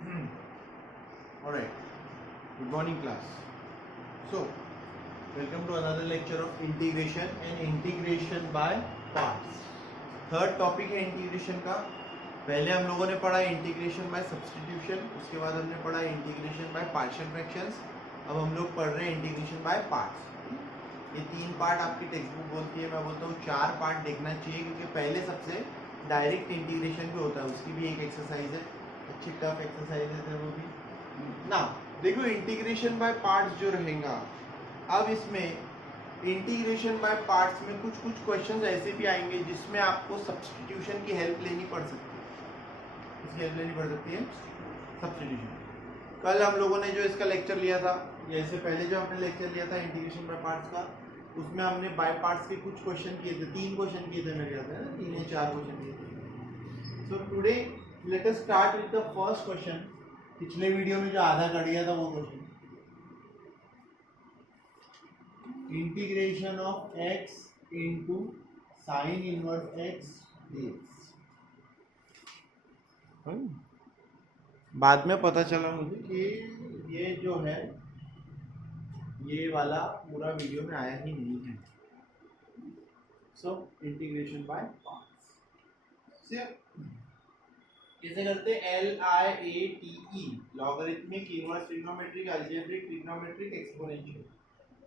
Alright, good morning class. So, welcome to another lecture of integration and integration by parts. Third topic है integration का. पहले हम लोगों ने पढ़ा इंटीग्रेशन बाय सब्स्टिट्यूशन, उसके बाद हमने पढ़ा इंटीग्रेशन बाय पार्शियल फ्रैक्शंस. अब हम लोग पढ़ रहे हैं इंटीग्रेशन बाय पार्ट्स. ये 3 पार्ट आपकी टेक्स्ट बुक बोलती है, मैं बोलता हूँ 4 पार्ट देखना चाहिए, क्योंकि पहले सबसे डायरेक्ट इंटीग्रेशन भी होता है, उसकी भी एक एक्सरसाइज है, अच्छी टफ एक्सरसाइज है वो भी ना. देखो इंटीग्रेशन बाय पार्ट्स जो रहेगा, अब इसमें इंटीग्रेशन बाय पार्ट्स में कुछ कुछ क्वेश्चंस ऐसे भी आएंगे जिसमें आपको सब्स्टिट्यूशन की हेल्प लेनी पड़ सकती है. इसकी हेल्प लेनी पड़ सकती है सब्स्टिट्यूशन. कल हम लोगों ने जो इसका लेक्चर लिया था, या इससे पहले जो हमने लेक्चर लिया था इंटीग्रेशन बाय पार्ट्स का, उसमें हमने बाय पार्ट्स के कुछ क्वेश्चन किए थे. 3 क्वेश्चन किए थे मेरे ख्याल से, 3 या 4 क्वेश्चन किए थे. So today late us start with the first question. पिछले वीडियो में जो आधा कर दिया था वो question, integration of x into sine inverse x dx. बाद में पता चला मुझे कि ये जो है ये वाला पूरा वीडियो में आया ही नहीं है. सो इंटीग्रेशन बाय पार्ट्स कैसे करते हैं? LIATE logarithmic, inverse trigonometric, algebraic, trigonometric, exponential.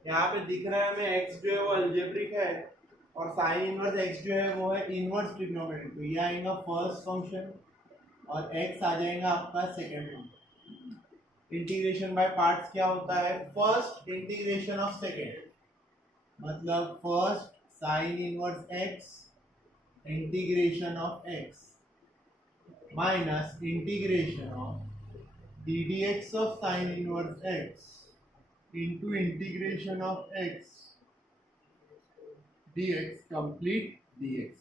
यहाँ पे दिख रहा है हमें x जो है वो अलजेब्रिक है और साइन इनवर्स x जो है वो है इनवर्स ट्रिग्नोमेट्रिक. तो ये आएगा फर्स्ट फंक्शन और x आ जाएगा आपका second function. Integration by parts क्या होता है? फर्स्ट इंटीग्रेशन ऑफ सेकेंड, मतलब first sign inverse x integration of x minus integration of ddx of sine inverse x into integration of x dx complete dx.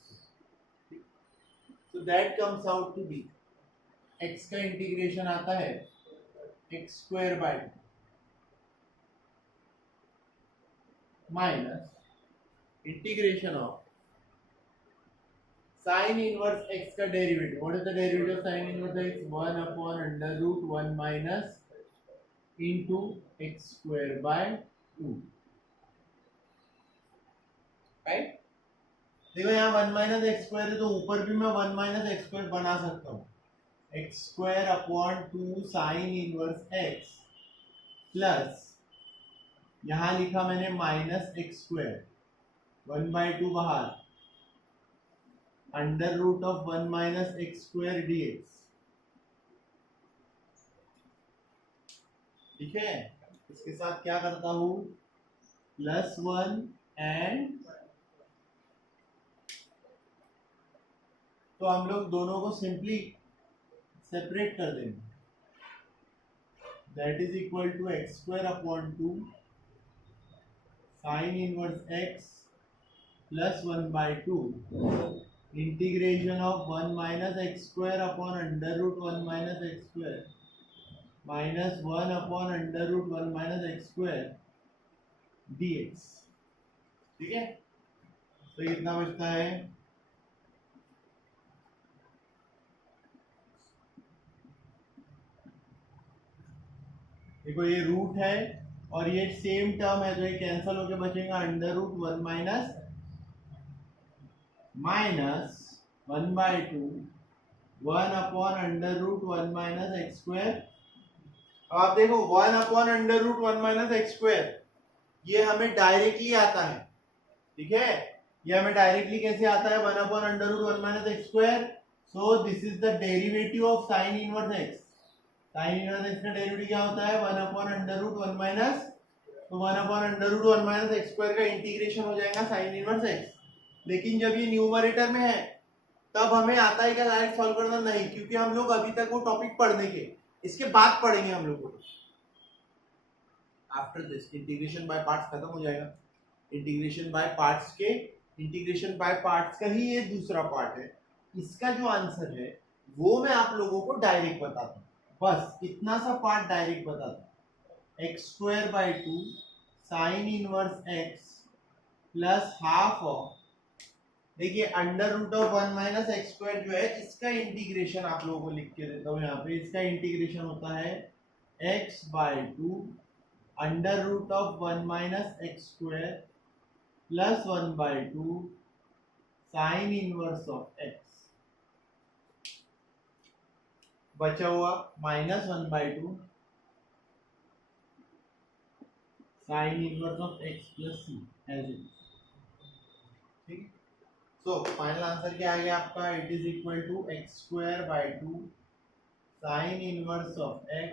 So that comes out to be x का integration आता है x square by 2 minus integration of sine inverse x का derivative. What is the derivative of sine inverse x? 1 upon under root 1 minus into x square by 2. Right? देखो यहाँ 1 minus x square है, तो ऊपर भी मैं 1 माइनस एक्स स्क्वायर बना सकता हूँ. X square upon 2 sine inverse x plus यहाँ लिखा मैंने माइनस एक्स स्क्वायर 1/2 बाहर under root of 1 minus x square dx. ठीक है? इसके साथ क्या करता हूं? +1 एंड, तो हम लोग दोनों को सिंपली सेपरेट कर देंगे. That is equal to x square upon 2 sine inverse x plus 1/2 integration of 1 minus x square upon under root 1 minus x square minus 1 upon under root 1 minus x square dx. ठीक है? तो कितना बचता है? देखो ये रूट है और ये सेम टर्म है, तो ये कैंसल होके बचेगा under root 1 minus 1/2 1 upon under root 1 minus x square. आप देखो 1 upon under root 1 minus x square ये हमें डायरेक्टली आता है. ठीक है? ये हमें डायरेक्टली कैसे आता है? 1 upon under root 1 minus x square. So this is the derivative of sine inverse x. Sine inverse x का डेरिवेटिव क्या होता है? 1 अपॉन अंडर रूट 1 माइनस, तो 1 upon under root 1 minus x square का इंटीग्रेशन हो जाएगा साइन इनवर्स एक्स. लेकिन जब ये न्यूमरेटर में है तब हमें आता है क्या डायरेक्ट सॉल्व करना? नहीं, क्योंकि हम लोग अभी तक वो टॉपिक पढ़ देंगे, इसके बाद पढ़ेंगे हम लोग को. After this integration by parts खत्म हो जाएगा. इंटीग्रेशन बाय पार्ट्स के, इंटीग्रेशन बाय पार्ट्स का ही ये दूसरा पार्ट है. इसका जो आंसर है वो मैं आप लोगों को डायरेक्ट बताता हूँ. बस इतना सा पार्ट डायरेक्ट बताता हूँ. X square by 2 sine inverse x plus half of देखिए under root of 1 minus x square जो है इसका इंटीग्रेशन आप लोगों को लिख के देता हूँ यहाँ पे। इसका इंटीग्रेशन होता है x/2 under root of 1 minus x square plus 1/2 sine inverse of x, बचा हुआ -1/2 sine inverse of x plus c as it is. ठीक, सो फाइनल आंसर क्या आ गया आपका? It is equal to x²/2 sine inverse of x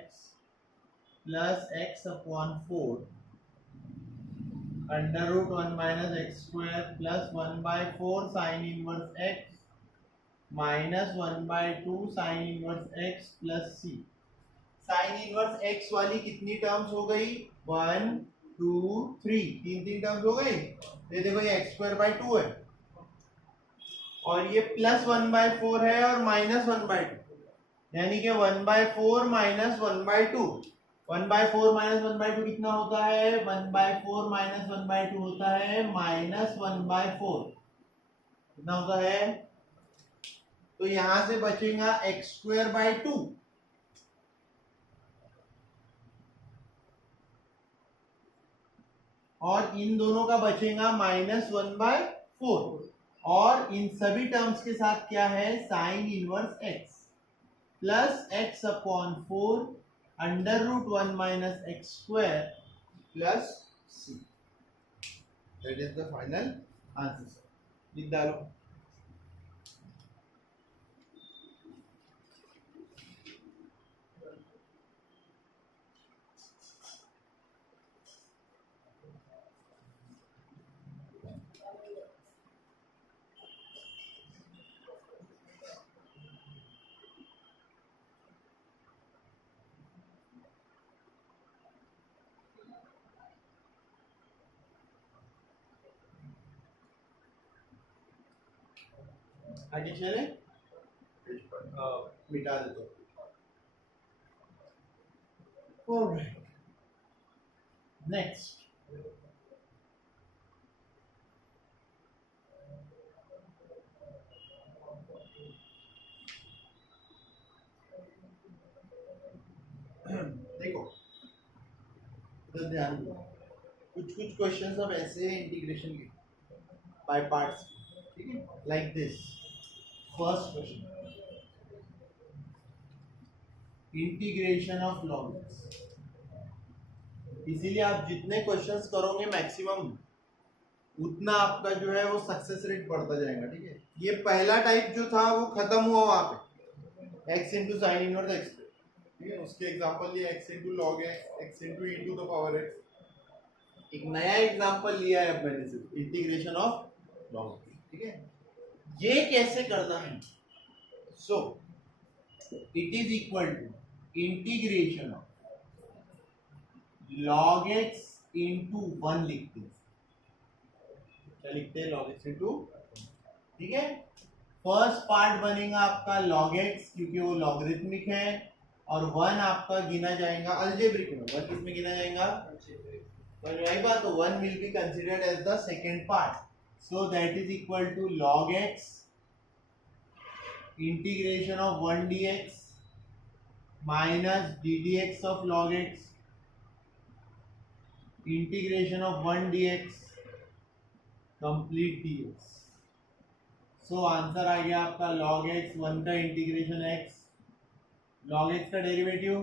plus x/4 under root 1 minus x square plus 1/4 sine inverse x minus 1/2 sine inverse x plus c. Sine inverse x वाली कितनी terms हो गई? 1 2 3, तीन terms हो गई। ये देखो ये x²/2 है और ये प्लस 1/4 है और माइनस 1/2, यानी कि 1/4 माइनस 1/2। 1/4 माइनस 1/2 कितना होता है? 1/4 माइनस 1/2 होता है -1/4। कितना होता है? तो यहां से बचेगा x²/2 और इन दोनों का बचेगा -1/4 और इन सभी टर्म्स के साथ क्या है? Sine inverse x plus x/4 under root 1 minus x square plus c. That is the final answer. लिख डालो। आगे चले, मिटा दे तो। ऑलराइट, नेक्स्ट देखो, इधर ध्यान दो। कुछ क्वेश्चंस अब ऐसे हैं इंटीग्रेशन के बाय पार्ट्स, ठीक है, like this. First question, integration of log x. इसीलिए आप जितने क्वेश्चंस करोगे मैक्सिमम उतना आपका जो है वो सक्सेस रेट बढ़ता जाएगा। ठीक है, ये पहला टाइप जो था वो खत्म हुआ वहां पे, x into sine inverse x. ठीक है, उसके एग्जांपल लिए x into log x, x into e to the power x. एक नया एग्जांपल लिया है अब मैंने, सिर्फ इंटीग्रेशन ऑफ लॉग। ठीक है, ये कैसे करना है? So it is equal to integration of log x into 1 लिखते हैं। क्या लिखते हैं? log x into. ठीक है, फर्स्ट पार्ट बनेगा आपका log x क्योंकि वो लॉगरिथमिक है, और 1 आपका गिना जाएगा अलजेब्रिक में। 1 किस में गिना जाएगा? तो यही बात, तो 1 will be considered as the second part. So that is equal to log x integration of 1 dx minus d dx ऑफ log x integration of 1 dx complete dx। So answer आ गया आपका log x, 1 का integration x, log x का derivative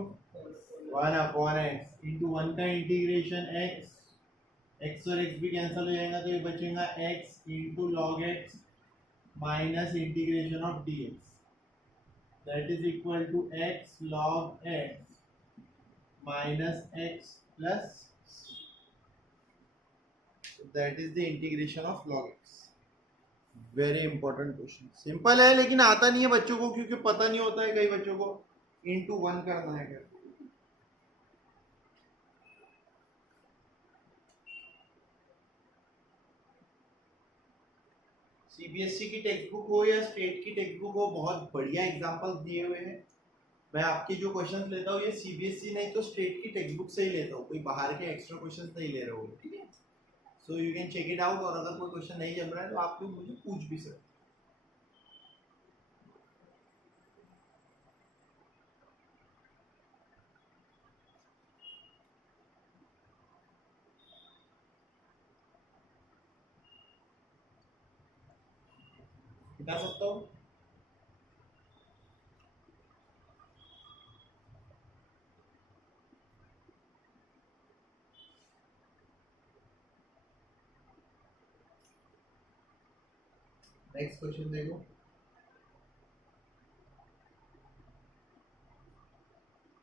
1/x into 1 का integration x, x और x भी cancel हो जाएगा तो ये बचेगा x into log x minus integration of dx, that is equal to x log x minus x plus, that is the integration of log x। Very important question, simple है लेकिन आता नहीं है बच्चों को, क्योंकि पता नहीं होता है कई बच्चों को इंटू 1 करना है क्या। सीबीएसई की टेक्स्ट बुक हो या स्टेट की टेक्स्ट बुक हो, बहुत बढ़िया एग्जांपल्स दिए हुए हैं। मैं आपके जो क्वेश्चंस लेता हूँ ये सीबीएसई नहीं तो स्टेट की टेक्स्ट बुक से ही लेता हूँ, कोई बाहर के एक्स्ट्रा क्वेश्चंस नहीं ले रहा हूँ। ठीक है, so you can check it out, और अगर कोई क्वेश्चन नहीं जम रहा है तो आप लोग मुझे पूछ भी सकते। बता सकता हूँ। नेक्स्ट क्वेश्चन देखो।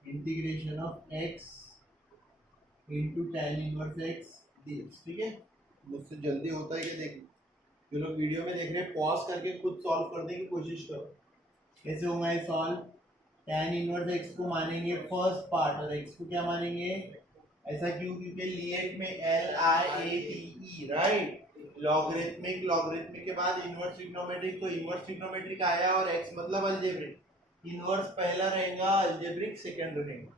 Integration of x into tan inverse x dx, ठीक है। मुझसे जल्दी होता है कि देख, जो लोग वीडियो में देख रहे हैं पॉज करके खुद सॉल्व करने की कोशिश करो। कैसे होगा ये सॉल्व? tan इनवर्स x को मानेंगे फर्स्ट पार्ट और x को क्या मानेंगे? ऐसा क्यों? क्योंकि लिएट में LIATE, राइट। लॉगरिथमिक, लॉगरिथमिक के बाद इनवर्स ट्रिग्नोमेट्रिक, तो इनवर्स ट्रिग्नोमेट्रिक आया और x मतलब अलजेब्रिक। इनवर्स पहला रहेगा, अलजेब्रिक सेकंड रहेगा।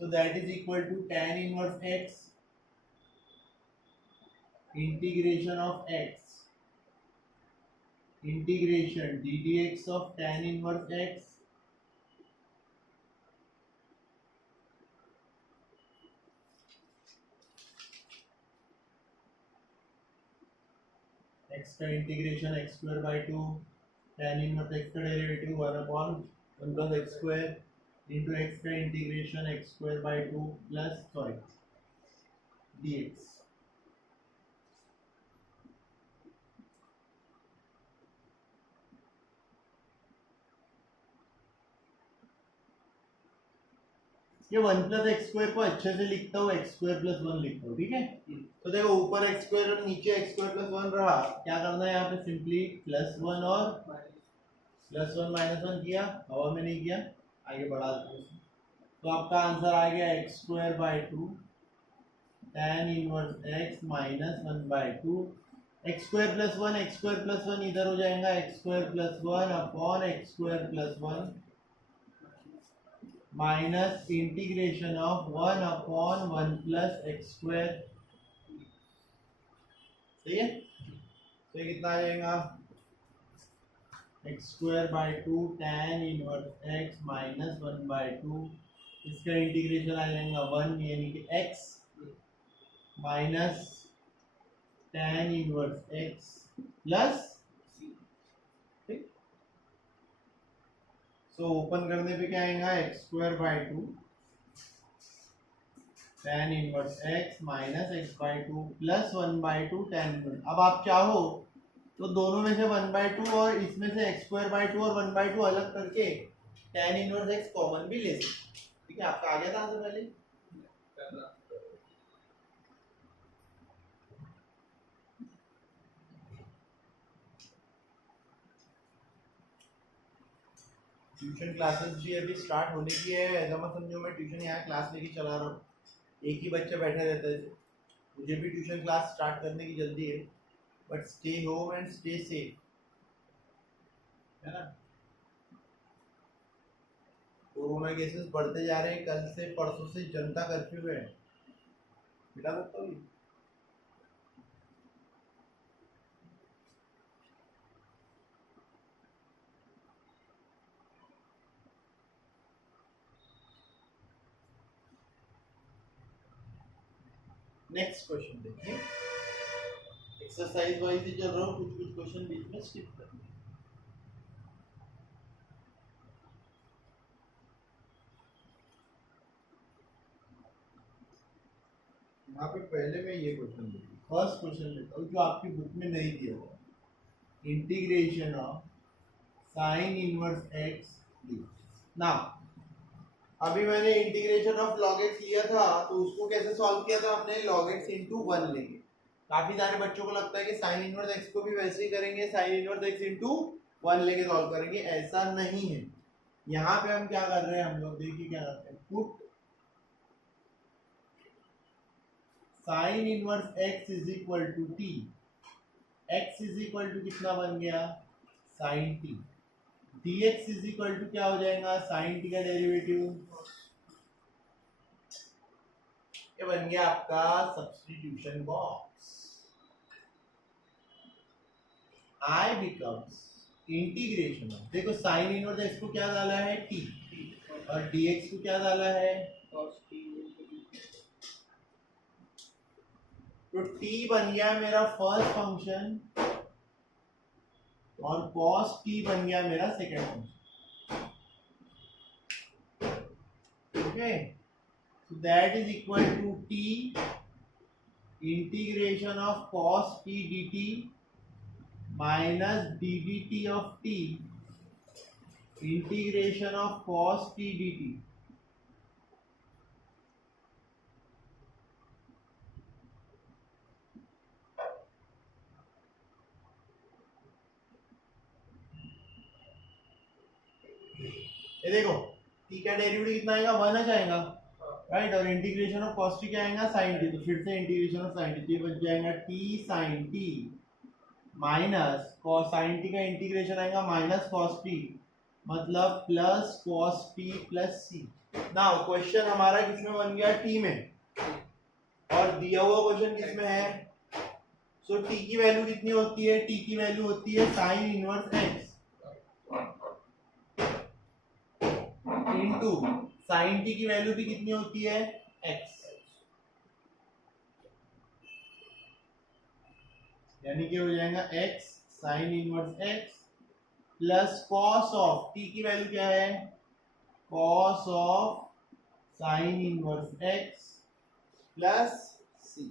So that is equal to tan inverse x integration of x integration d dx of tan inverse x x का integration x square by 2 tan inverse x का derivative 1 upon 1 plus x square into x का integration x square by 2 plus sorry dx। ये 1 plus x square को अच्छे से लिखता हूँ, x square plus 1 लिखता हूँ, ठीक है। तो देखो ऊपर एक्स स्क्वायर और नीचे एक्स स्क्वायर प्लस 1 रहा, क्या करना है यहाँ पे? सिंपली प्लस 1 और प्लस 1 माइनस 1 किया, हवा में नहीं किया, आगे बढ़ा देते हैं। तो आपका आंसर आ गया x square by 2 tan inverse x minus 1 by 2। X square plus 1, x square plus 1 इधर हो जाएगा, x square plus 1 upon x square plus 1 minus integration of 1 upon 1 plus x square. सही है। तो कितना आ जाएगा? X square by 2 tan inverse x minus 1 by 2, इसका integration आ जाएगा 1 यानी कि x minus tan inverse x plus, तो ओपन करने पे क्या आएगा? X square by 2 tan inverse x minus x by 2 plus 1 by 2 tan inverse. अब आप चाहो तो दोनों में से 1 बाई 2 और इसमें से एक्स स्क्वायर बाई 2 और 1 बाई 2 अलग करके tan इनवर्स x कॉमन भी ले सकते, ठीक है। आपका आ गया था आंसर पहले। ट्यूशन क्लासेस भी अभी स्टार्ट होने की है, ऐसा मत समझो मैं ट्यूशन यहाँ क्लास लेके चला रहा हूँ, एक ही बच्चा बैठा रहता है। मुझे भी ट्यूशन क्लास स्टार्ट करने की जल्दी है, but stay home and stay safe, है ना। कोरोना केसेस बढ़ते जा रहे हैं, कल से परसों से जनता कर्फ्यू है, बिता सकता हूँ। नेक्स्ट क्वेश्चन देखिए, एक्सरसाइज वाइज ही चल रहा हूँ, कुछ कुछ क्वेश्चन बीच में स्किप कर। यहाँ पे पहले मैं ये क्वेश्चन देखूँ, फर्स्ट क्वेश्चन लेता हूँ जो आपकी बुक में नहीं दिया हुआ, integration of sine inverse x D. ना अभी मैंने इंटीग्रेशन ऑफ log x लिया था, तो उसको कैसे सॉल्व किया था हमने? log x इंटू 1 लेंगे। काफी सारे बच्चों को लगता है कि साइन इनवर्स x को भी वैसे ही करेंगे, साइन इनवर्स x इंटू 1 लेके सॉल्व करेंगे, ऐसा नहीं है। यहाँ पे हम क्या कर रहे हैं, हम लोग देखिए क्या करते हैं, put sine inverse x is equal to t. x is equal to कितना बन गया? Sine t. dx is equal to क्या हो जाएगा? साइन टी का डेरिवेटिव, ये बन गया आपका substitution box. I becomes integration of, देखो साइन इनवर्स एक्स को क्या डाला है t, और dx को क्या डाला है, तो t बन गया मेरा फर्स्ट फंक्शन और cos t बन गया मेरा second function. Okay, so that is equal to t integration of cos t dt minus ddt of t integration of cos t dt. ये देखो t का डेरिवेटिव कितना आएगा, 1 आ जाएगा, राइट, और इंटीग्रेशन ऑफ cos t क्या आएगा, sin t, तो फिर से इंटीग्रेशन ऑफ sin t, ये बच जाएगा t sin t minus cos sin t का इंटीग्रेशन आएगा माइनस cos t, मतलब plus cos t plus c. Now question हमारा किसमें बन गया, t में, और दिया हुआ क्वेश्चन किसमें है, सो t की वैल्यू कितनी होती है, t की वैल्यू होती है sin inverse x into sin t की वैल्यू भी कितनी होती है, x, यानी कि हो जाएगा x sin inverse x plus cos of t की वैल्यू क्या है, cos of sin inverse x plus c.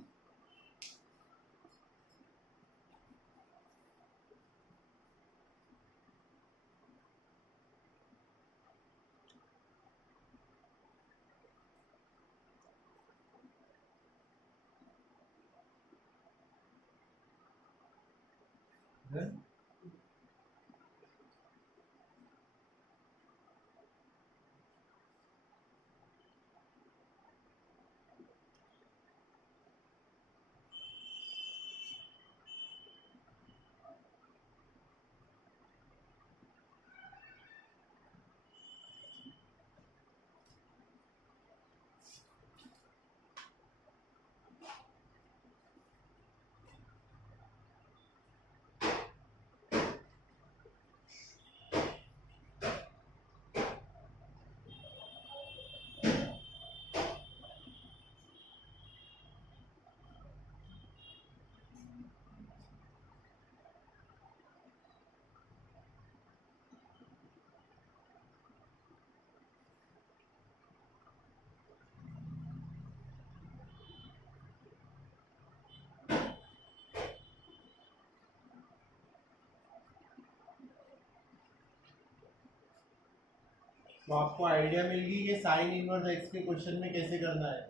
तो आपको आइडिया मिल गई कि साइन इनवर्स एक्स के क्वेश्चन में कैसे करना है.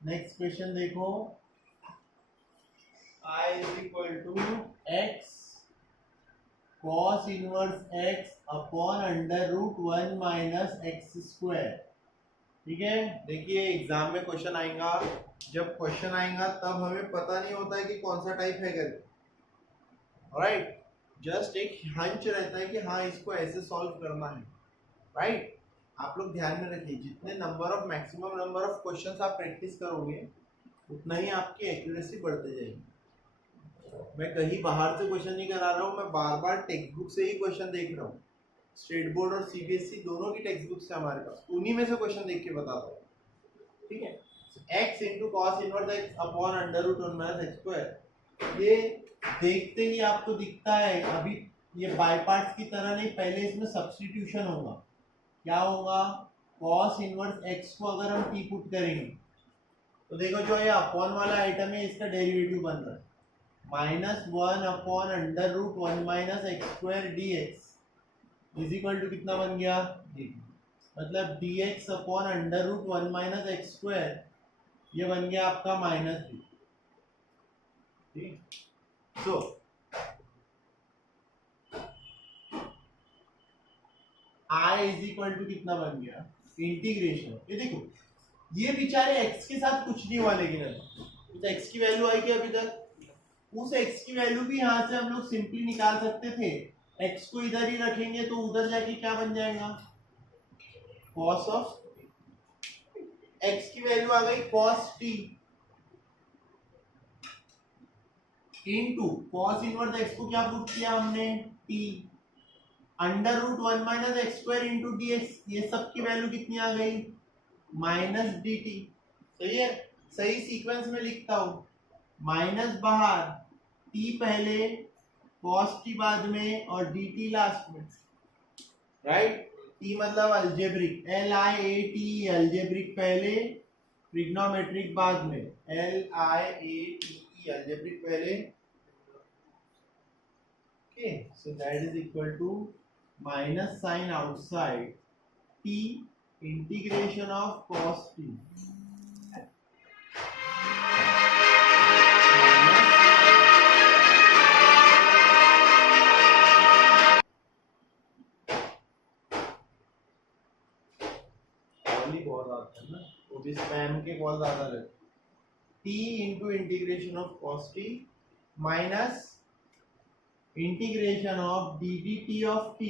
नेक्स्ट क्वेश्चन देखो, I is equal to x cos inverse x upon under root 1 minus x square. ठीक है, देखिए एग्जाम में क्वेश्चन आएगा, जब क्वेश्चन आएगा तब हमें पता नहीं होता है कि कौन सा टाइप है करके, राइट, जस्ट एक हंच रहता है कि हाँ इसको ऐसे सॉल्व करना है, राइट. आप लोग ध्यान में रखिए, जितने number of maximum number of questions आप प्रैक्टिस करोगे उतना ही आपकी एक्यूरेसी बढ़ते जाएगी. मैं कहीं बाहर से क्वेश्चन नहीं करा रहा हूँ, मैं बार बार टेक्स्ट बुक से ही क्वेश्चन देख रहा हूँ. स्टेट बोर्ड और सीबीएसई दोनों की टेक्स्ट बुक से हमारे पास, उन्हीं में से क्वेश्चन देख के बताता हूँ. ठीक है, x into cos inverse x upon under root 1 minus x square, ये देखते ही आपको दिखता है. अभी ये बाय पार्ट्स की तरह नहीं, पहले इसमें सब्स्टिट्यूशन होगा. क्या होगा, cos इनवर्स x को अगर हम t पुट करेंगे तो देखो जो ये अपॉन वाला आइटम है इसका डेरिवेटिव बन रहा है minus 1 upon under root 1 minus x square d x is equal to कितना बन गया, मतलब d x upon under root 1 minus x square, ये बन गया आपका माइनस बी. ठीक, so I is equal to कितना बन गया, इंटीग्रेशन. ये देखो ये बेचारे x के साथ कुछ नहीं हुआ, लेकिन तो x की वैल्यू आई कि अभी तक, उस x की वैल्यू भी यहाँ से हम लोग सिंपली निकाल सकते थे. x को इधर ही रखेंगे तो उधर जाके क्या बन जाएगा, cos ऑफ x की वैल्यू आ गई cos t, into cos inverse x को क्या प्रूव किया हमने, t under root 1 minus x square into d x, ये सब की वैल्यू कितनी आ गई, माइनस डी टी। सही है, सही सीक्वेंस में लिखता हूं, माइनस बाहर, t पहले, cos t बाद में और dt लास्ट में, राइट। t मतलब अल्जेब्रिक, LIAT अल्जेब्रिक पहले, ट्रिग्नोमेट्रिक बाद में, LIATE अल्जेब्रिक पहले। Okay, so that is equal to minus sine outside t integration of cos t बहुत आता है ना, वो भी स्पैम के बहुत ज्यादा रहते, t into integration of cos t minus integration of dt of t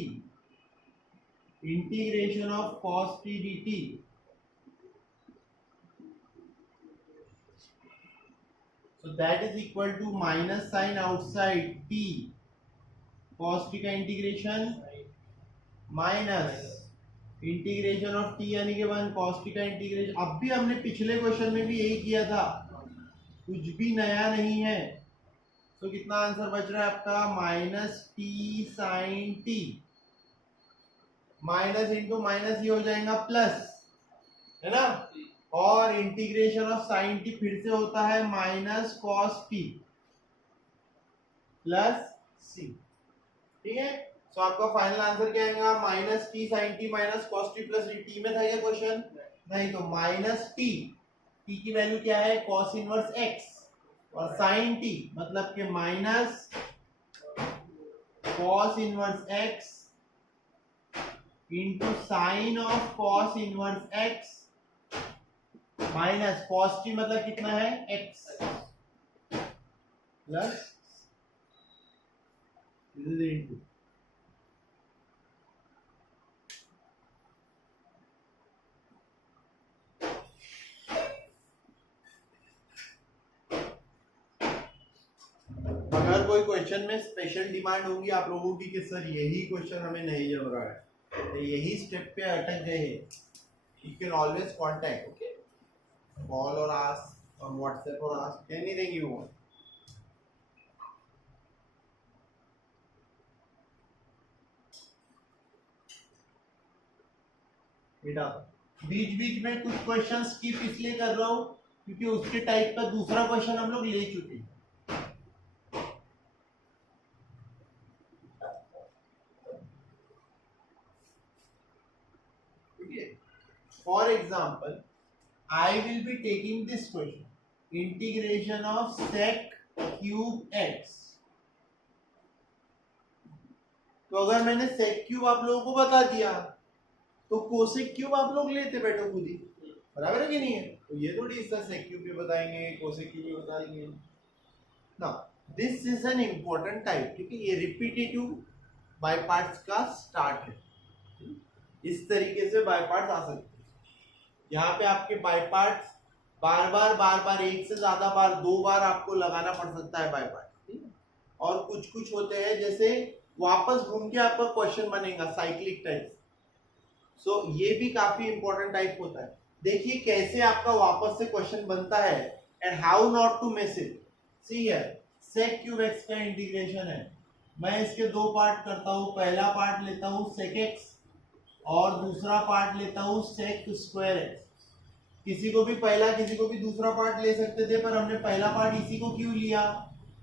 integration of cos t dt। so that is equal to minus sine outside t cos t का integration minus integration of t यानी कि 1 cos t का integration. अब भी हमने पिछले question में भी यही किया था, कुछ भी नया नहीं है। तो कितना आंसर बच रहा है आपका, minus t sine t, minus into minus ये हो जाएगा प्लस, है ना, और इंटीग्रेशन ऑफ साइन टी फिर से होता है minus cos t plus c. ठीक है, तो आपका फाइनल आंसर क्या आएगा, minus t sine t minus cos t plus d. T में था ये क्वेश्चन, नहीं तो माइनस टी, टी की वैल्यू क्या है, कॉस इनवर्स एक्स, और साइन टी मतलब कि minus cos inverse x into sine of cos inverse x minus cos t मतलब कितना है, एक्स प्लस इंटू। अगर कोई क्वेश्चन में स्पेशल डिमांड होगी आप लोगों की कि सर यही क्वेश्चन हमें नहीं जम रहा है, तो यही स्टेप पे अटक गए, you can always contact, okay, call और आस्क और व्हाट्सएप और आस्क एनीथिंग यू वांट। बेटा बीच बीच में कुछ क्वेश्चन स्किप इसलिए कर रहा हूं क्योंकि उसके टाइप का दूसरा क्वेश्चन हम लोग ले चुके हैं। For example, I will be taking this question, integration of sec cube x। तो अगर मैंने sec cube आप लोगों को बता दिया तो cosec cube आप लोग लेते बैठो खुद ही, बराबर है कि नहीं है। तो ये थोड़ी इसका sec cube भी बताएंगे, cosec cube भी बताएंगे ना। This is an important type, ठीक है, ये रिपीटेटिव बाय पार्ट्स का स्टार्ट है। इस तरीके से बाय पार्ट्स आ सकते हैं, यहाँ पे आपके बाय पार्ट्स बार बार एक से ज्यादा बार, 2 बार आपको लगाना पड़ सकता है बाय पार्ट। और कुछ कुछ होते हैं जैसे वापस घूम के आपका क्वेश्चन बनेगा साइक्लिक टाइप। सो ये भी काफी इंपॉर्टेंट टाइप होता है। देखिए कैसे आपका वापस से क्वेश्चन बनता है and how not to miss it. See here, sec cube x का इंटीग्रेशन है, मैं इसके 2 पार्ट करता हूँ। पहला पार्ट लेता हूँ सेक एक्स और दूसरा पार्ट लेता हूँ सेक स्क्वायर एक्स। किसी को भी पहला किसी को भी दूसरा पार्ट ले सकते थे, पर हमने पहला पार्ट इसी को क्यों लिया,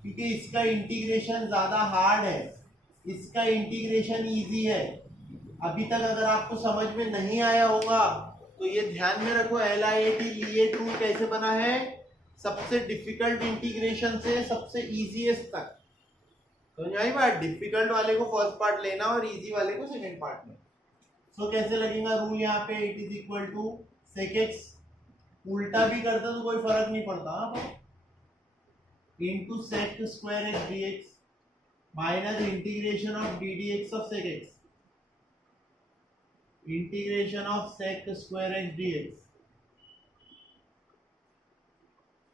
क्योंकि इसका इंटीग्रेशन ज्यादा हार्ड है, इसका इंटीग्रेशन इजी है। अभी तक अगर आपको समझ में नहीं आया होगा तो ये ध्यान में रखो, LIAT LIAT कैसे बना है, सबसे डिफिकल्ट इंटीग्रेशन से सबसे इजीएस्ट तक। समझ आई बात, डिफिकल्ट वाले को फर्स्ट पार्ट लेना और इजी वाले को सेकंड पार्ट में। सो कैसे लगेगा रूल यहाँ पे, it is equal to sec x, उल्टा भी करते तो कोई फर्क नहीं पड़ता, into sec square x d x minus integration of d d x of sec x, integration of sec square x d x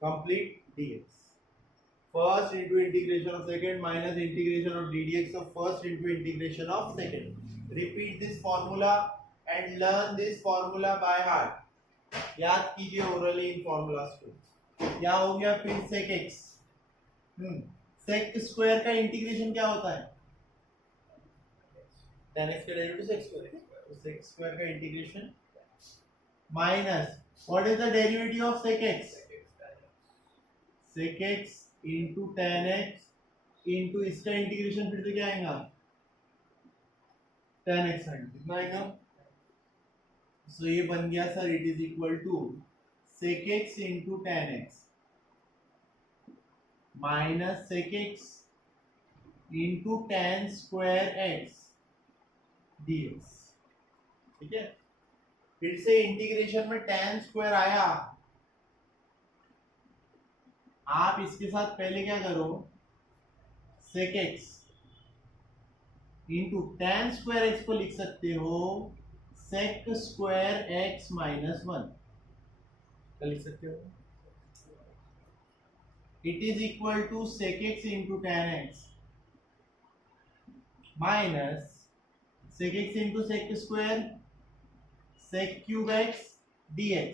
complete d x. first into integration of second minus integration of ddx of first into integration of second. Repeat this formula and learn this formula by heart. याद कीजिए orally इन formulas को. क्या हो गया फिर sec x. sec square का integration क्या होता है? tan x का डेरिवेटिव sec स्क्वायर. तो sec स्क्वायर का integration minus what is the derivative of sec x? sec x into tan x into इसका इंटीग्रेशन फिर से क्या आएगा? tan x आएगा. कितना आएगा? सो ये बन गया sir, it is equal to sec x into tan x minus sec x into tan square x dx. ठीक है, फिर से इंटीग्रेशन में tan स्क्वायर आया. आप इसके साथ पहले क्या करो, sec x into tan square x को लिख सकते हो sec स्क्वायर x माइनस 1 लिख सकते हो. It is equal to sec x into tan x minus sec x into sec square sec cube x dx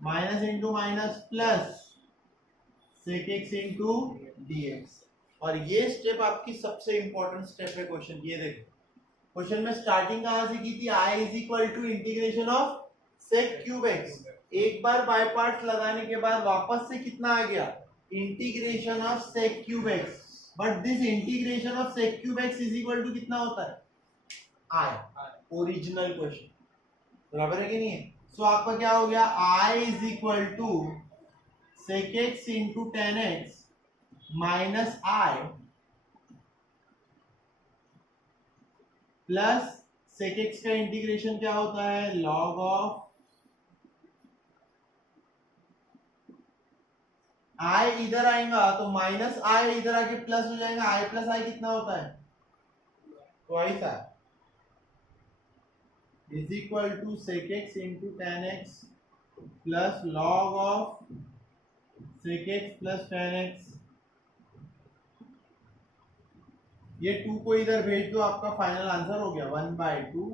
minus into minus plus sec x into dx. और ये step आपकी सबसे important step है question. ये देखो, question में starting कहां से की थी? I is equal to integration of sec cube x. एक बार बाय पार्ट्स लगाने के बाद वापस से कितना आ गया? Integration of sec cube x. But this integration of sec cube x is equal to कितना होता है? I. ओरिजिनल क्वेश्चन बराबर है कि नहीं है? सो आपका क्या हो गया? I is equal to sec x into tan x minus I plus sec x का इंटीग्रेशन क्या होता है? log ऑफ I इधर आएगा तो माइनस I इधर आके प्लस हो जाएगा. I प्लस I कितना होता है? Twice I is equal to sec x into tan x plus log of sec x plus tan x. ये 2 को इधर भेज दो, आपका फाइनल आंसर हो गया 1/2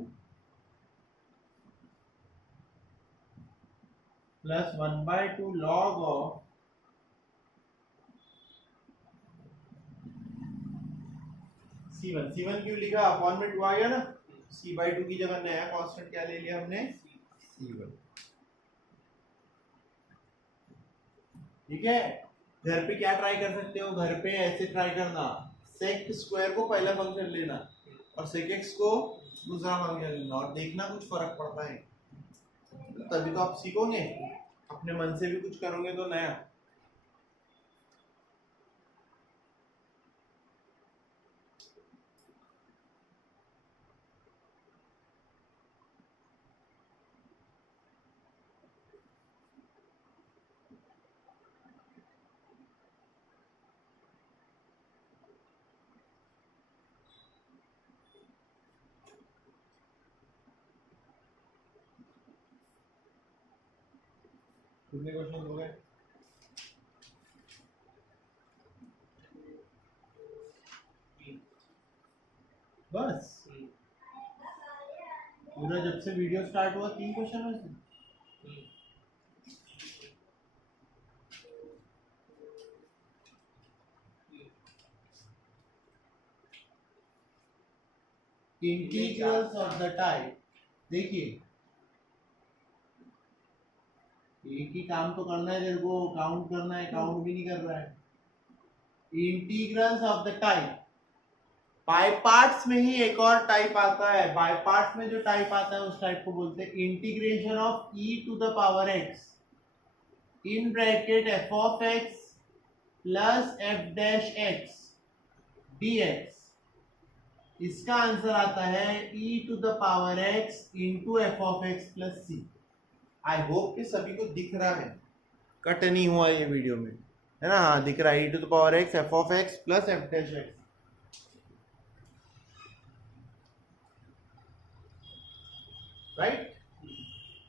plus 1/2 log of C1. C1 क्यों लिखा? अपॉन में 2 आ गया ना. C/2 की जगह नया कांस्टेंट क्या ले लिया हमने? C1. ठीक है, घर पे क्या ट्राई कर सकते हो? घर पे ऐसे ट्राई करना, sec स्क्वायर को पहला फंक्शन लेना और sec x को दूसरा फंक्शन लेना और देखना कुछ फर्क पड़ता है. तभी तो आप सीखोगे. अपने मन से भी कुछ करोगे तो नया. कितने क्वेश्चन हो गए? बस पूरा जब से वीडियो स्टार्ट हुआ 3 क्वेश्चन है इसमें. इंटीग्रल्स ऑफ द टाइप, देखिए एक ही काम तो करना है, तेरे को काउंट करना है, काउंट भी नहीं कर रहा है. Integrals of the type, by parts में ही एक और टाइप आता है. बाय पार्ट्स में जो टाइप आता है उस टाइप को बोलते हैं integration of e to the power x in bracket f of x plus f dash x dx. इसका आंसर आता है e to the power x into f of x plus c. I hope कि सभी को दिख रहा है, cut नहीं हुआ ये वीडियो में, है ना? हाँ दिख रहा है. e to the power x f of x plus f dash x. Right.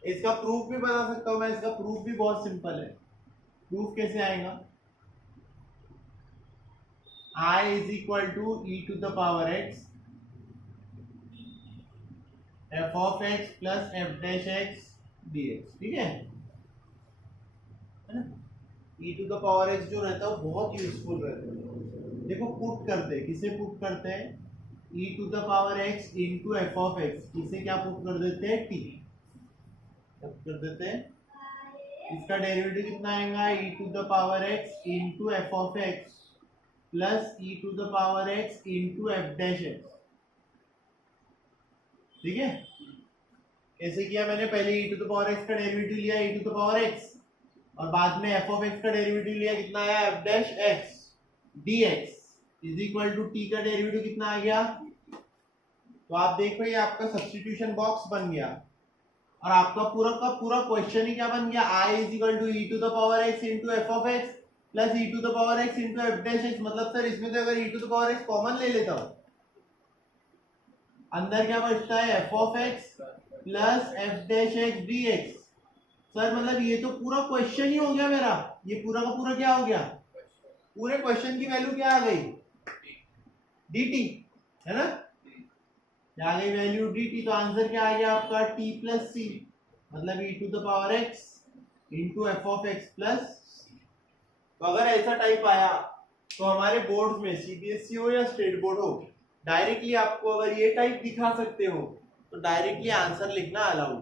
इसका प्रूफ भी बता सकता हूं मैं. इसका प्रूफ भी बहुत सिंपल है. प्रूफ कैसे आएगा? I is equal to e to the power x f of x plus f dash x d x, ठीक है ना। E to the power x जो रहता है वो बहुत यूजफुल रहता है। देखो पुट करते हैं, किसे पुट करते हैं, e to the power x into f of x, किसे क्या पुट कर देते हैं, टी कर देते हैं। इसका डेरिवेटिव कितना आएगा, e to the power x into f of x plus e to the power x into f dash x, ठीक है। कैसे किया मैंने, पहले e to the power x का डेरिवेटिव लिया e to the power x, और बाद में एफ ऑफ एक्स का डेरिवेटिव लिया, कितना आया, f dash x d x is equal to t का डेरिवेटिव कितना आ गया। तो आप देखो ये आपका सब्स्टिट्यूशन बॉक्स बन गया, और आपका पूरा का पूरा क्वेश्चन ही क्या बन गया, I is equal to e to the power x into f of x plus e to the power x into f dash x. मतलब सर इसमें से अगर e to the power x common ले लेता हूं, अंदर क्या बचता है, f of x plus f dash x d x. Sir मतलब ये तो पूरा क्वेश्चन ही हो गया मेरा, ये पूरा का पूरा क्या हो गया, पूरे क्वेश्चन की वैल्यू क्या आ गई, dt, है ना, क्या आ गई वैल्यू dt। तो आंसर क्या आ गया आपका t प्लस सी, मतलब e to the power x into f of x plus. तो अगर ऐसा टाइप आया तो हमारे बोर्ड में सीबीएसई हो या स्टेट बोर्ड हो, डायरेक्टली आपको अगर ये टाइप दिखा सकते हो तो डायरेक्टली आंसर लिखना अलाउड,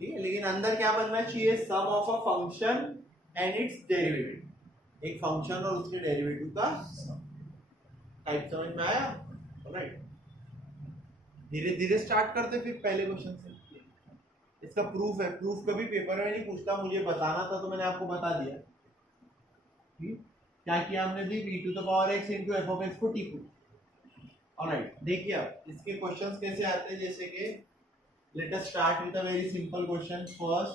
ठीक है। लेकिन अंदर क्या बनना चाहिए, sum of a function and its derivative, एक फंक्शन और उसके डेरिवेटिव का टाइप। समझ में आया, राइट। धीरे धीरे स्टार्ट करते फिर पहले क्वेश्चन से। इसका प्रूफ है, प्रूफ कभी पेपर में नहीं पूछता, मुझे बताना था तो मैंने आपको बता दिया। क्या किया हमने, दी e to the power x into f of x को t पुट। ऑलराइट, देखिए अब इसके क्वेश्चंस कैसे आते हैं, जैसे कि let us start with a very simple question. First,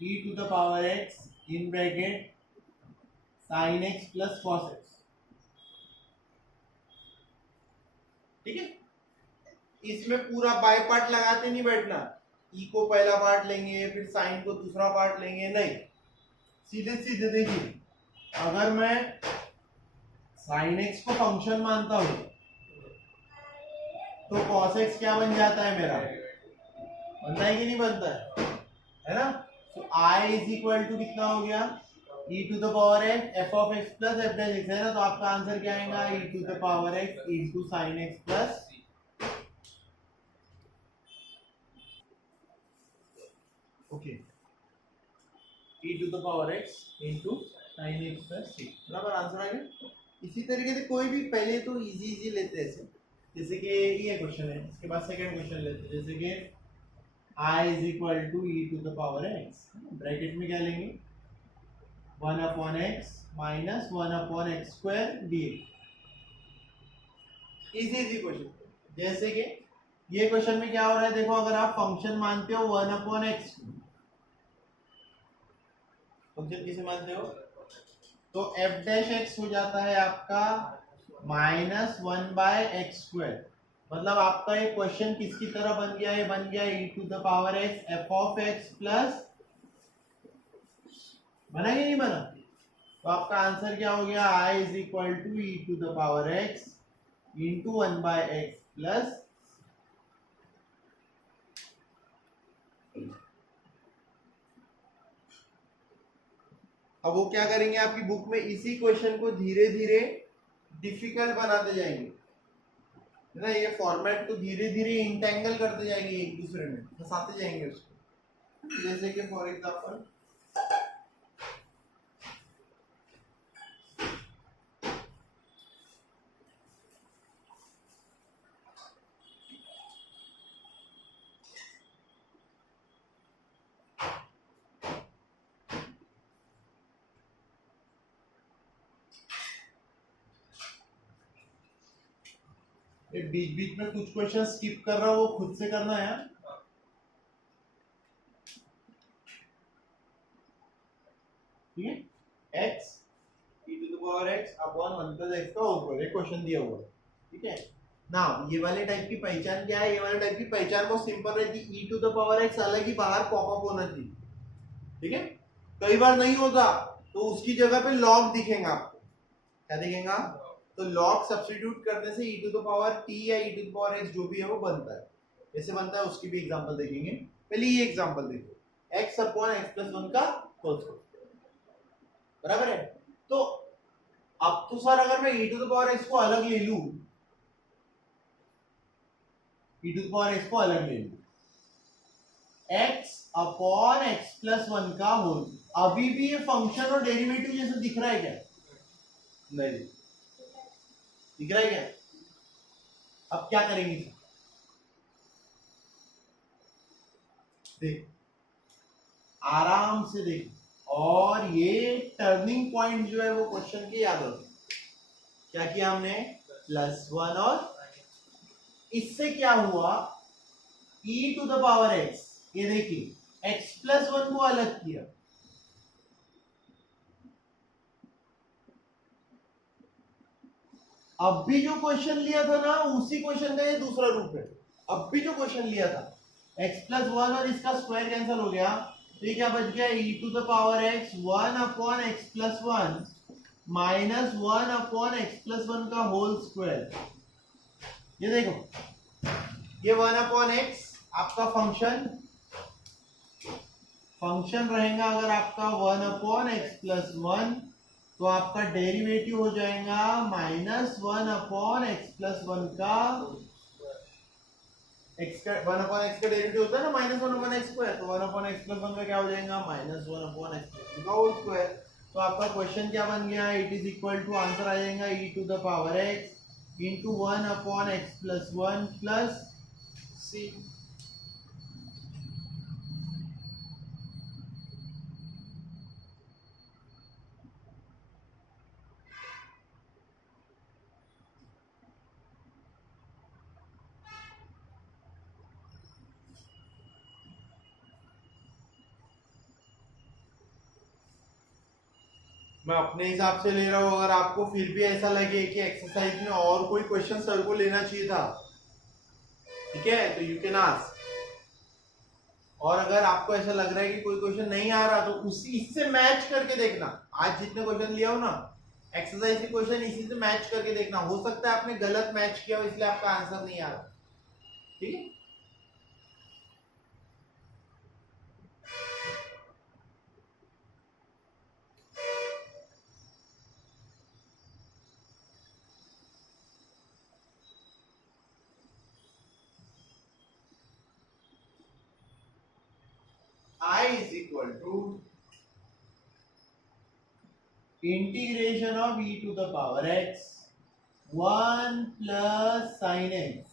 e to the power x in bracket sin x plus cos x, ठीक है। इसमें पूरा बाय पार्ट लगाते नहीं बैठना, ई को पहला पार्ट लेंगे फिर साइन को दूसरा पार्ट लेंगे, नहीं, सीधे सीधे। देखिए अगर मैं साइन एक्स को फंक्शन मानता हूं तो कॉस एक्स क्या बन जाता है मेरा, बनता है कि नहीं बनता है ना। तो आई इज इक्वल टू कितना हो गया, e to the power x f of x plus f dash x, है ना। तो आपका आंसर क्या आएगा, e to the power x into sine x plus, okay, e to the power x into sine x plus c, बराबर answer आ गया। इसी तरीके से कोई भी पहले तो इजी इजी लेते हैं, जैसे कि ये क्वेश्चन है, इसके बाद सेकंड क्वेश्चन लेते हैं, जैसे कि i is equal to e to the power x, bracket में क्या लेंगे, 1 upon x minus 1 upon x square dx। Easy easy question. जैसे कि ये क्वेश्चन में क्या हो रहा है, देखो अगर आप फंक्शन मानते हो 1 अपॉन एक्स, फंक्शन किसे मानते हो, तो एफ डैश एक्स हो जाता है आपका माइनस 1 बाय एक्स स्क्वायर। मतलब आपका ये क्वेश्चन किसकी तरह बन गया, ये बन गया e to the power x f of x plus, बना कि नहीं बना। तो आपका आंसर क्या हो गया, i is equal to e to the power x into 1 by x plus, अब वो क्या करेंगे, आपकी बुक में इसी क्वेश्चन को धीरे धीरे डिफिकल्ट बनाते जाएंगे, है ना। ये फॉर्मेट को धीरे धीरे इंटेंगल करते जाएंगे, एक दूसरे में फंसाते जाएंगे उसको। जैसे कि फॉर एग्जांपल बीच बीच में कुछ क्वेश्चन स्किप कर रहा हूं, वो खुद से करना है, ठीक है। x e to the power x upon 1 plus x का होल स्क्वायर, एक क्वेश्चन दिया हुआ है, ठीक है ना। ये वाले टाइप की पहचान क्या है, ये वाले टाइप की पहचान बहुत सिंपल रहती है, e to the power x अलग ही बाहर पॉपअप होना चाहिए, ठीक है। कई बार नहीं होता तो उसकी जगह पे लॉग दिखेगा आपको, क्या दिखेगा? तो log सब्स्टिट्यूट करने से e to the power t या e to the power x जो भी है वो बनता है, कैसे बनता है उसकी भी एग्जांपल देखेंगे। पहले ये एग्जांपल देखो, x अपॉन x प्लस 1 का होल स्क्वायर, बराबर है। तो अब तो सर अगर मैं e to the power x को अलग ले लूं, e to the power x को अलग ले लूं, x अपॉन x प्लस 1 का होल, अभी भी ये फंक्शन और डेरिवेटिव जैसे दिख रहा है क्या? नहीं दिख रहा है क्या? अब क्या करेंगे? देख, आराम से देख, और ये टर्निंग पॉइंट जो है वो क्वेश्चन के याद रखो। क्या किया हमने? प्लस 1 और इससे क्या हुआ, e to the power x, ये देखिए x प्लस 1 को अलग किया, अब भी जो क्वेश्चन लिया था ना उसी क्वेश्चन का ये दूसरा रूप है। अब भी जो क्वेश्चन लिया था x प्लस 1 और इसका स्क्वायर कैंसिल हो गया, तो ये क्या बच गया, e to the power x 1 upon x plus 1 minus 1 upon x plus 1 का होल स्क्वायर। ये देखो, ये 1 अपॉन x आपका फंक्शन रहेगा, अगर आपका 1 अपॉन x प्लस 1, तो आपका डेरिवेटिव हो जाएगा माइनस 1 अपॉन x प्लस 1 का, x का 1 अपॉन x का डेरिवेटिव होता है ना माइनस 1 अपॉन x स्क्वायर, तो 1 अपॉन x प्लस 1 का क्या हो जाएगा, माइनस 1 अपॉन x प्लस 1 का होल स्क्वायर। तो आपका क्वेश्चन क्या बन गया, it is equal to, answer आ जाएगा e to the power x into 1 upon x plus 1 plus c। मैं अपने हिसाब से ले रहा हूं, अगर आपको फिर भी ऐसा लगे कि एक्सरसाइज में और कोई क्वेश्चन सर को लेना चाहिए था, ठीक है, तो यू कैन आस्क। और अगर आपको ऐसा लग रहा है कि कोई क्वेश्चन नहीं आ रहा, तो उसी इससे मैच करके देखना। आज जितने क्वेश्चन लिया हो ना एक्सरसाइज के क्वेश्चन, इसी से मैच करके देखना। हो सकता है आपने गलत मैच किया हो इसलिए आपका आंसर नहीं आ रहा, ठीक है। I is equal to integration of e to the power x 1 plus sin x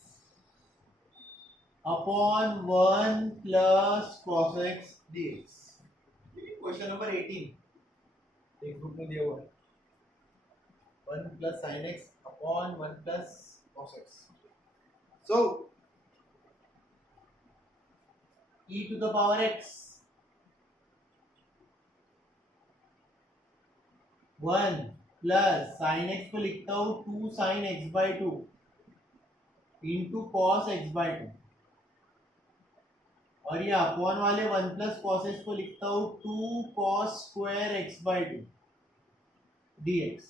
upon 1 plus cos x dx। Question number 18 एक बुक में दिया हुआ है, 1 plus sin x upon 1 plus cos x। So e to the power x 1 plus sine x को लिखता हूं 2 sine x by 2 into cos x by 2, और ये अपॉन वाले 1 प्लस कॉस एक्स को लिखता हूं 2 cos square x by 2 dx,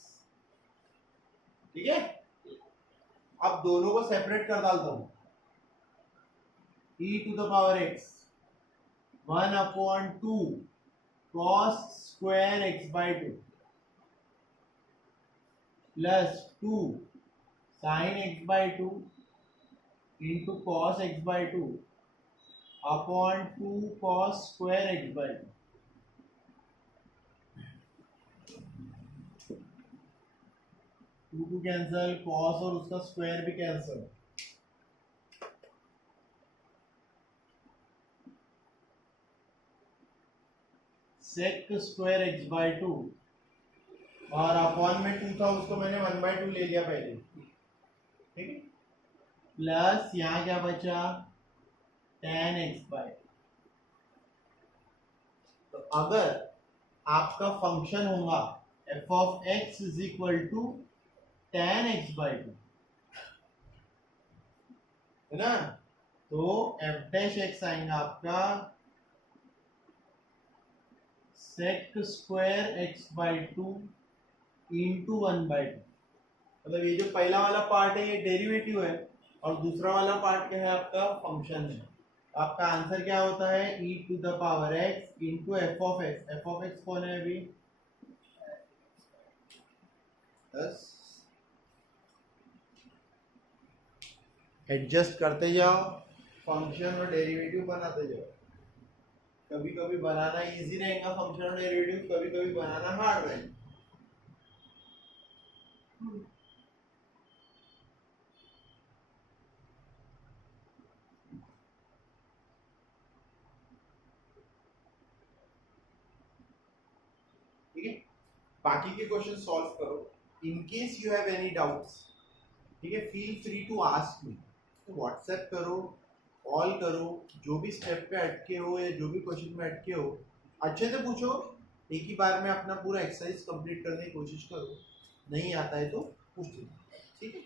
ठीक है। अब दोनों को सेपरेट कर डालता हूं, e to the power x 1 upon 2 cos square x by 2 plus 2 sine x by 2 into cos x by 2 upon 2 cos square x by 2 2 cancel, cos और उसका स्क्वायर भी cancel, sec square x by 2, और upon में 2 था उसको मैंने 1/2 ले लिया पहले, ठीक है। प्लस यहाँ क्या बचा, tan x बाई। तो अगर आपका फंक्शन होगा f of x is equal to tan x by 2, है ना, तो f डैश x आएगा आपका sec square x by 2 into 1/2। मतलब ये जो पहला वाला पार्ट है ये डेरिवेटिव है और दूसरा वाला पार्ट क्या है आपका फंक्शन है। आपका आंसर क्या होता है e to the power x into f of x. F of x कौन है अभी 10। एडजस्ट करते जाओ फंक्शन और डेरिवेटिव बनाते जाओ। कभी कभी बनाना इजी रहेगा फंक्शन और डेरिवेटिव, कभी कभी बनाना हार्ड रहेगा। ठीक है, बाकी के क्वेश्चन सॉल्व करो। In case you have any doubts, ठीक है, feel free to ask me. WhatsApp करो, कॉल करो, जो भी स्टेप पे अटके हो या जो भी क्वेश्चन में अटके हो अच्छे से पूछो। एक ही बार में अपना पूरा एक्सरसाइज कंप्लीट करने की कोशिश करो। नहीं आता है तो पूछ लो, ठीक है।